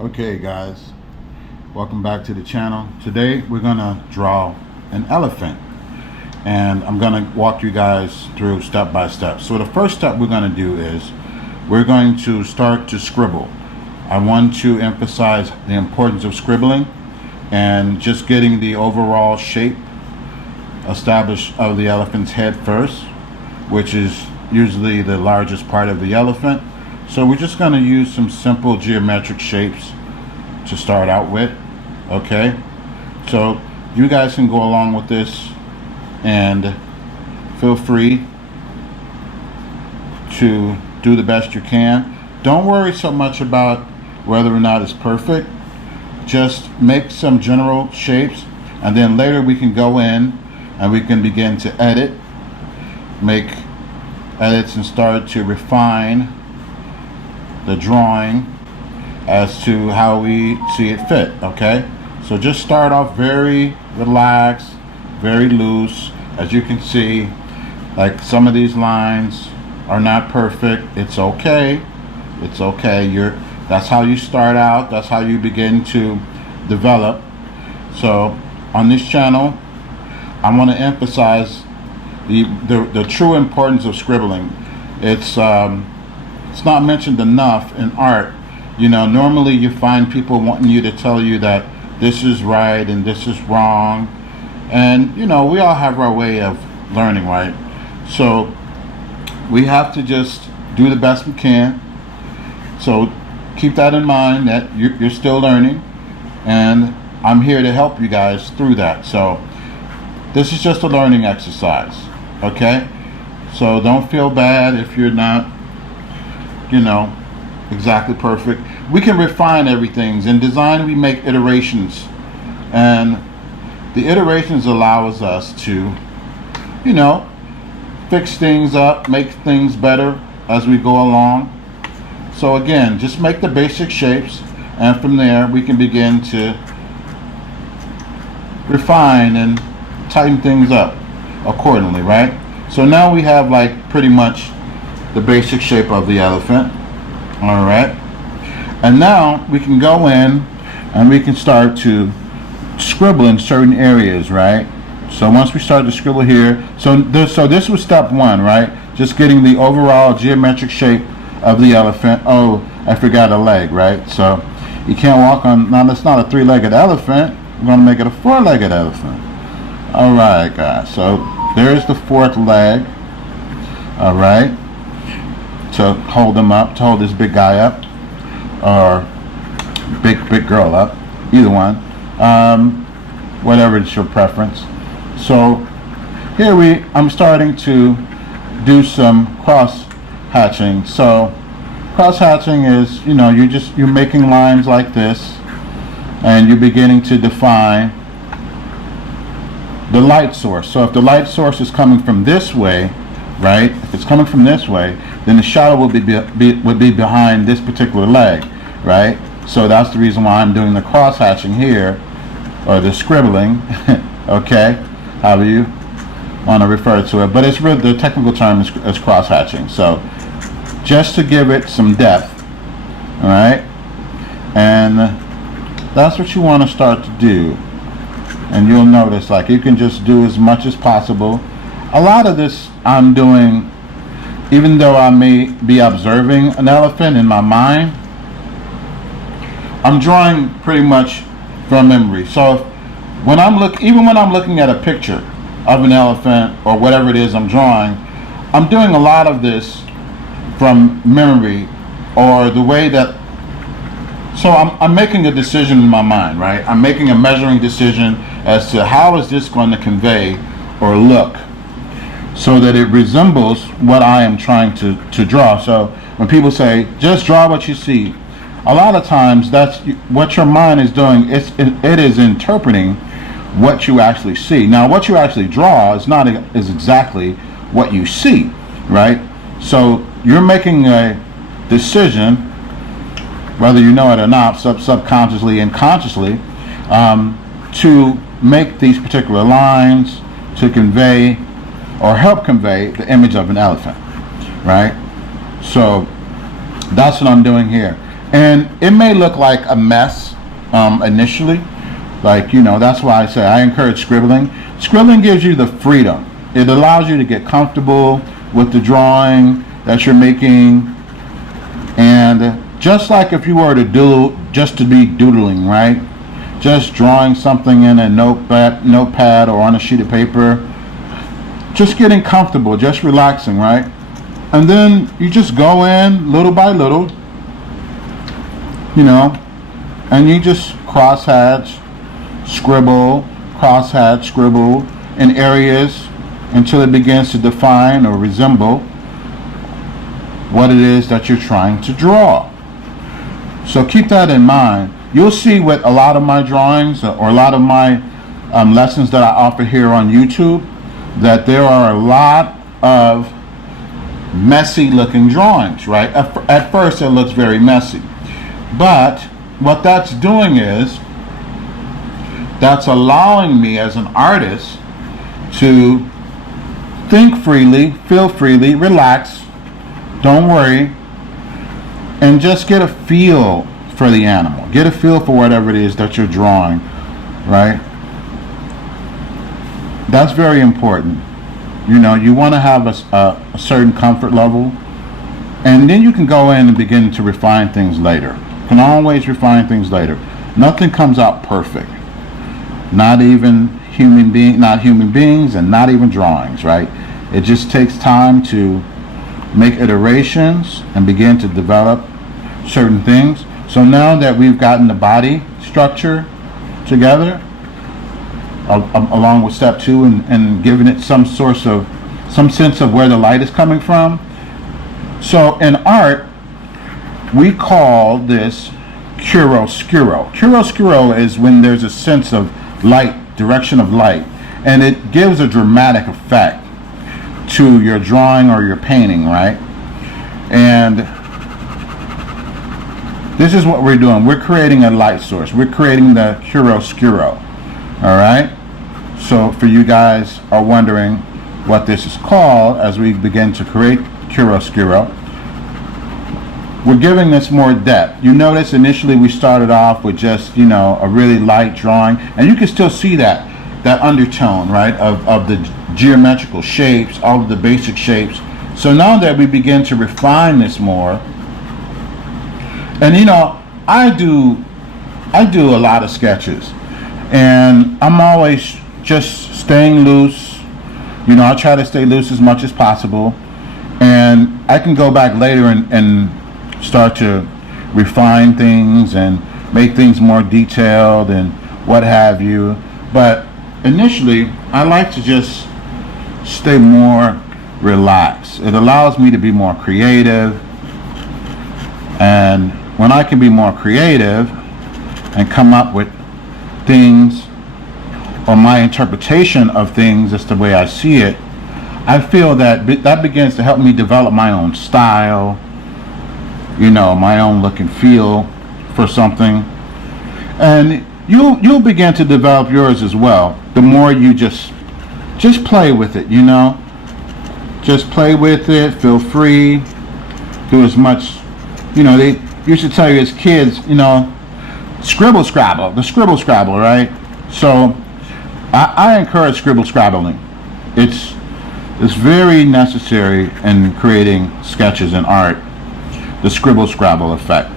Okay guys, welcome back to the channel. Today we're gonna draw an elephant and I'm gonna walk you guys through step by step. So the first step we're gonna do is we're going to start to scribble. I want to emphasize the importance of scribbling and just getting the overall shape established of the elephant's head first, which is usually the largest part of the elephant. So we're just going to use some simple geometric shapes to start out with. Okay, so you guys can go along with this and feel free to do the best you can. Don't worry so much about whether or not it's perfect. Just make some general shapes, and then later we can go in and we can begin to edit, make edits and start to refine the drawing as to how we see it fit. Okay, so just start off very relaxed, very loose. As you can see, like some of these lines are not perfect. It's okay. It's okay. That's how you start out. That's how you begin to develop. So on this channel, I want to emphasize the true importance of scribbling. It's not mentioned enough in art. You know, normally you find people wanting you to tell you that this is right and this is wrong, and you know, we all have our way of learning, right? So we have to just do the best we can. So keep that in mind, that you're still learning, and I'm here to help you guys through that. So this is just a learning exercise, okay? So don't feel bad if you're not, you know, exactly perfect. We can refine everything. In design, we make iterations, and the iterations allows us to, you know, fix things up, make things better as we go along. So again, just make the basic shapes, and from there we can begin to refine and tighten things up accordingly, right? So now we have like pretty much the basic shape of the elephant. All right, and now we can go in and we can start to scribble in certain areas, right? So once we start to scribble here, so this was step one, right? Just getting the overall geometric shape of the elephant. Oh, I forgot a leg, right? So you can't walk on, now that's not a three-legged elephant. We're going to make it a four-legged elephant. All right, guys, so there's the fourth leg. All right, to hold him up, to hold this big guy up, or big girl up, either one, whatever is your preference. So here I'm starting to do some cross hatching. So cross hatching is, you know, you're making lines like this, and you're beginning to define the light source. So if the light source is coming from this way, right? If it's coming from this way, then the shadow would be behind this particular leg, right? So that's the reason why I'm doing the cross hatching here, or the scribbling, okay? However you want to refer to it, but it's really, the technical term is cross hatching. So just to give it some depth, all right? And that's what you want to start to do. And you'll notice, like, you can just do as much as possible. A lot of this I'm doing, even though I may be observing an elephant in my mind, I'm drawing pretty much from memory. So when even when I'm looking at a picture of an elephant or whatever it is I'm drawing, I'm doing a lot of this from memory, or the way that, so I'm making a decision in my mind, right? I'm making a measuring decision as to how is this going to convey or look, so that it resembles what I am trying to draw. So when people say, just draw what you see, a lot of times that's what your mind is doing. It is interpreting what you actually see. Now what you actually draw is exactly what you see, right? So you're making a decision, whether you know it or not, subconsciously and consciously, to make these particular lines to convey or help convey the image of an elephant, right? So that's what I'm doing here. And it may look like a mess initially. Like, that's why I say I encourage scribbling. Scribbling gives you the freedom. It allows you to get comfortable with the drawing that you're making. And just like if you were to just to be doodling, right? Just drawing something in a notepad or on a sheet of paper. Just getting comfortable, just relaxing, right? And then you just go in little by little, and you just crosshatch, scribble, crosshatch, scribble in areas until it begins to define or resemble what it is that you're trying to draw. So keep that in mind. You'll see with a lot of my drawings or a lot of my lessons that I offer here on YouTube that there are a lot of messy looking drawings, right? At first it looks very messy. But what that's doing is that's allowing me as an artist to think freely, feel freely, relax, don't worry, and just get a feel for the animal. Get a feel for whatever it is that you're drawing, right? That's very important. You want to have a certain comfort level, and then you can go in and begin to refine things later. You can always refine things later. Nothing comes out perfect. Not human beings, and not even drawings, right? It just takes time to make iterations and begin to develop certain things. So now that we've gotten the body structure together, along with step 2 and giving it some sense of where the light is coming from. So in art, we call this chiaroscuro. Chiaroscuro is when there's a sense of light, direction of light, and it gives a dramatic effect to your drawing or your painting, right? And this is what we're doing. We're creating a light source. We're creating the chiaroscuro. All right? So for you guys are wondering what this is called as we begin to create chiaroscuro, we're giving this more depth. You notice initially we started off with just, a really light drawing, and you can still see that undertone, right, of the geometrical shapes, all of the basic shapes. So now that we begin to refine this more, and I do a lot of sketches, and I'm always just staying loose. I try to stay loose as much as possible, and I can go back later and start to refine things and make things more detailed and what have you. But initially, I like to just stay more relaxed. It allows me to be more creative, and when I can be more creative and come up with things or my interpretation of things as the way I see it, I feel that begins to help me develop my own style, my own look and feel for something. And you'll begin to develop yours as well. The more you just play with it, just play with it, feel free, do as much, they used to tell you as kids, scribble scrabble, the scribble scrabble, right? So I encourage scribble scrabbling. It's very necessary in creating sketches and art, the scribble scrabble effect.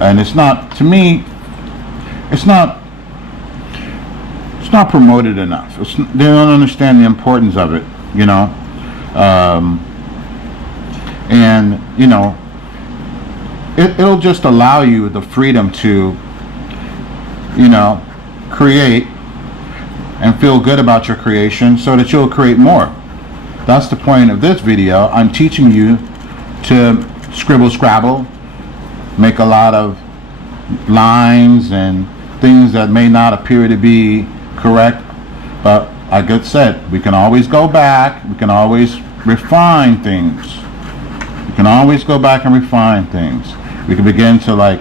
And it's not, to me, it's not promoted enough. They don't understand the importance of it, and it'll just allow you the freedom to create and feel good about your creation so that you'll create more. That's the point of this video. I'm teaching you to scribble scrabble, make a lot of lines and things that may not appear to be correct, but like I said, we can always go back, we can always refine things. We can always go back and refine things. We can begin to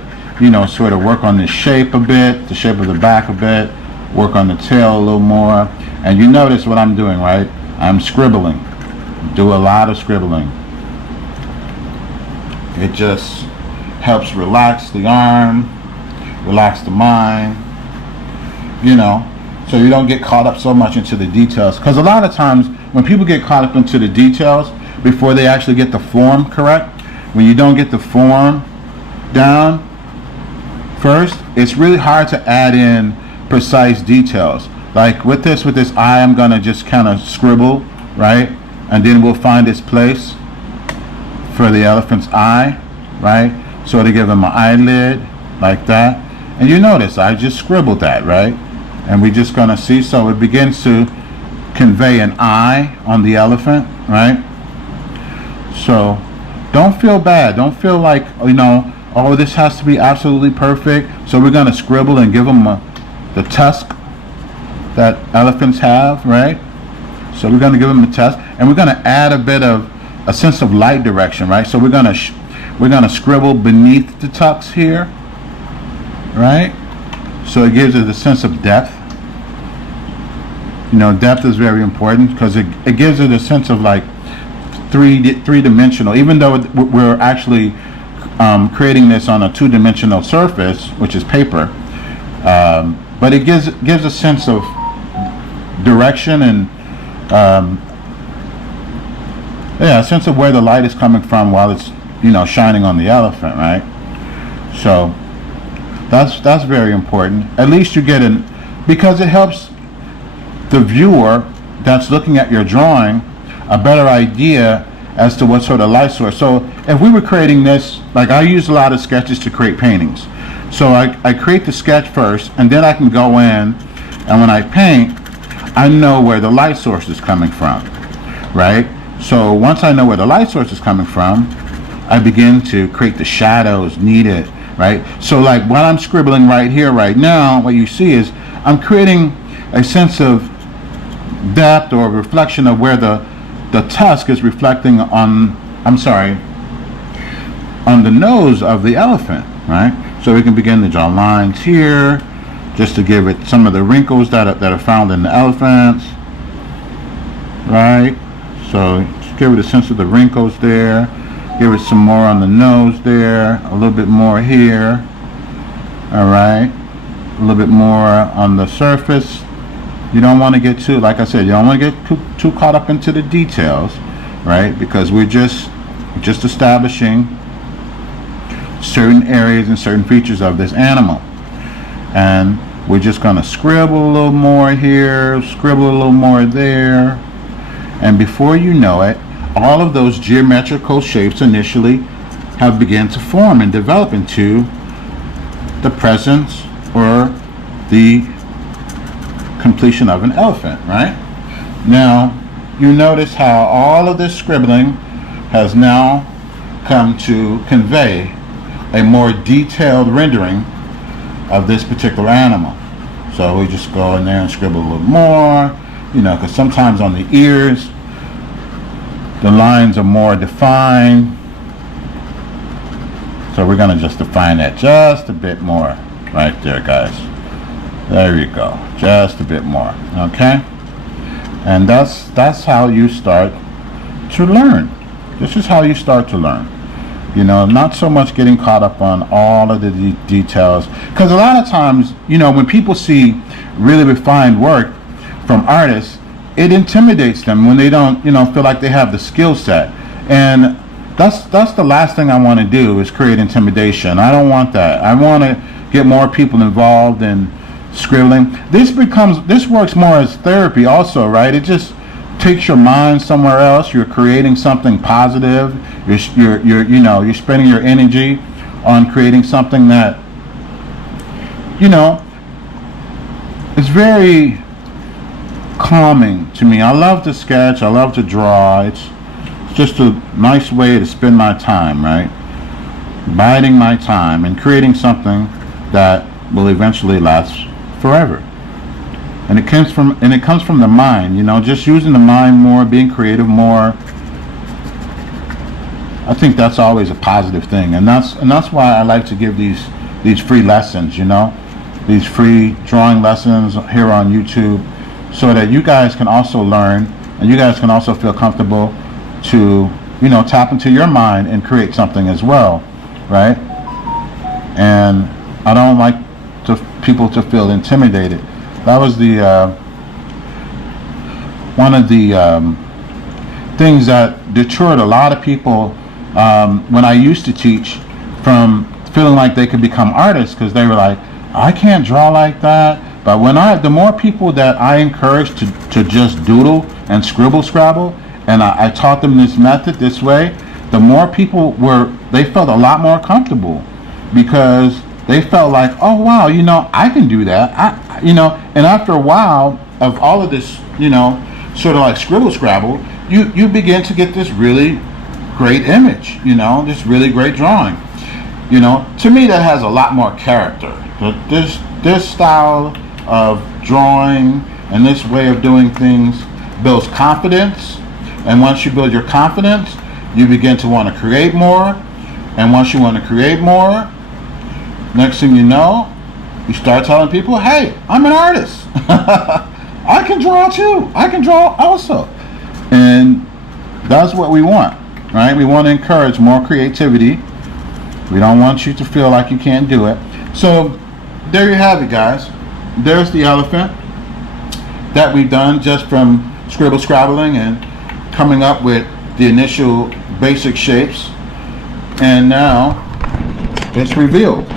sort of work on the shape a bit, the shape of the back a bit, work on the tail a little more. And you notice what I'm doing, right? I'm scribbling. Do a lot of scribbling. helps relax the arm, relax the mind, you know, so you don't get caught up so much into the details. Because a lot of times when people get caught up into the details before they actually get the form correct, when you don't get the form down first, it's really hard to add in precise details. Like with this eye, I'm gonna just kind of scribble, right? And then we'll find its place for the elephant's eye, right? So to give him an eyelid like that. And you notice I just scribbled that, right? And we're just gonna see, so it begins to convey an eye on the elephant, right? So don't feel bad. Don't feel like, you know, oh, this has to be absolutely perfect. So we're gonna scribble and give them the tusk that elephants have, right? So we're going to give them a test, and we're going to add a bit of a sense of light direction, right? So we're going to scribble beneath the tucks here, right? So it gives it a sense of depth. You know, depth is very important because it gives it a sense of like three-dimensional. Even though we're actually creating this on a two-dimensional surface, which is paper, but it gives a sense of direction and a sense of where the light is coming from while it's, you know, shining on the elephant, right? So that's very important. At least you get because it helps the viewer that's looking at your drawing a better idea as to what sort of light source. So if we were creating this, like I use a lot of sketches to create paintings. So I create the sketch first, and then I can go in, and when I paint, I know where the light source is coming from, right? So once I know where the light source is coming from, I begin to create the shadows needed, right? So like what I'm scribbling right here, right now, what you see is I'm creating a sense of depth or reflection of where the tusk is reflecting on, on the nose of the elephant, right? So we can begin to draw lines here, just to give it some of the wrinkles that are found in the elephants, right? So just give it a sense of the wrinkles there. Give it some more on the nose there, a little bit more here, all right? A little bit more on the surface. You don't want to get too, like I said, you don't want to get too caught up into the details, right? Because we're just establishing certain areas and certain features of this animal. And we're just going to scribble a little more here, scribble a little more there, and before you know it, all of those geometrical shapes initially have begun to form and develop into the presence or the completion of an elephant, right? Now, you notice how all of this scribbling has now come to convey a more detailed rendering of this particular animal. So we just go in there and scribble a little more, you know, because sometimes on the ears the lines are more defined. So we're going to just define that just a bit more right there, guys. There you go, just a bit more, okay? And that's how you start to learn. This is how you start to learn. You know, not so much getting caught up on all of the details. Because a lot of times, you know, when people see really refined work from artists, it intimidates them when they don't, you know, feel like they have the skill set. And that's the last thing I want to do is create intimidation. I don't want that. I want to get more people involved in scribbling. This works more as therapy also, right? It just takes your mind somewhere else. You're creating something positive. You're spending your energy on creating something that, you know, is very calming to me. I love to sketch. I love to draw. It's just a nice way to spend my time, right? Biding my time and creating something that will eventually last forever. And it comes from the mind, you know, just using the mind more, being creative more. I think that's always a positive thing, and that's why I like to give these free lessons, you know, these free drawing lessons here on YouTube, so that you guys can also learn, and you guys can also feel comfortable to, you know, tap into your mind and create something as well, right? and I don't like people to feel intimidated. That was the one of the things that deterred a lot of people when I used to teach from feeling like they could become artists, because they were like, I can't draw like that. But the more people that I encouraged to just doodle and scrabble, and I taught them this method this way, the more people they felt a lot more comfortable, because they felt like, oh wow, I can do that. And after a while of all of this, sort of like scrabble, you begin to get this really great image, this really great drawing. To me that has a lot more character. This style of drawing and this way of doing things builds confidence, and once you build your confidence, you begin to want to create more, and once you want to create more, next thing you know, you start telling people, hey, I'm an artist. I can draw too. I can draw also. And that's what we want, right? We want to encourage more creativity. We don't want you to feel like you can't do it. So there you have it, guys. There's the elephant that we've done just from scrabbling and coming up with the initial basic shapes. And now it's revealed.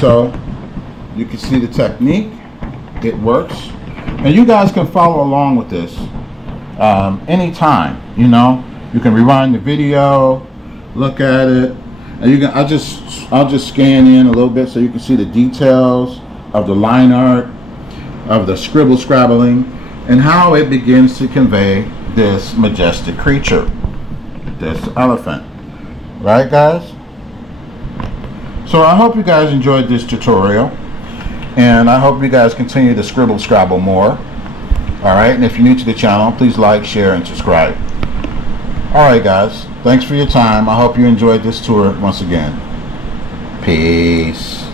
So you can see the technique. It works. And you guys can follow along with this anytime. You can rewind the video, look at it, and I'll just scan in a little bit so you can see the details of the line art, of the scrabbling, and how it begins to convey this majestic creature, this elephant. Right, guys? So I hope you guys enjoyed this tutorial, and I hope you guys continue to scrabble more. Alright, and if you're new to the channel, please like, share, and subscribe. Alright guys, thanks for your time. I hope you enjoyed this tour once again. Peace.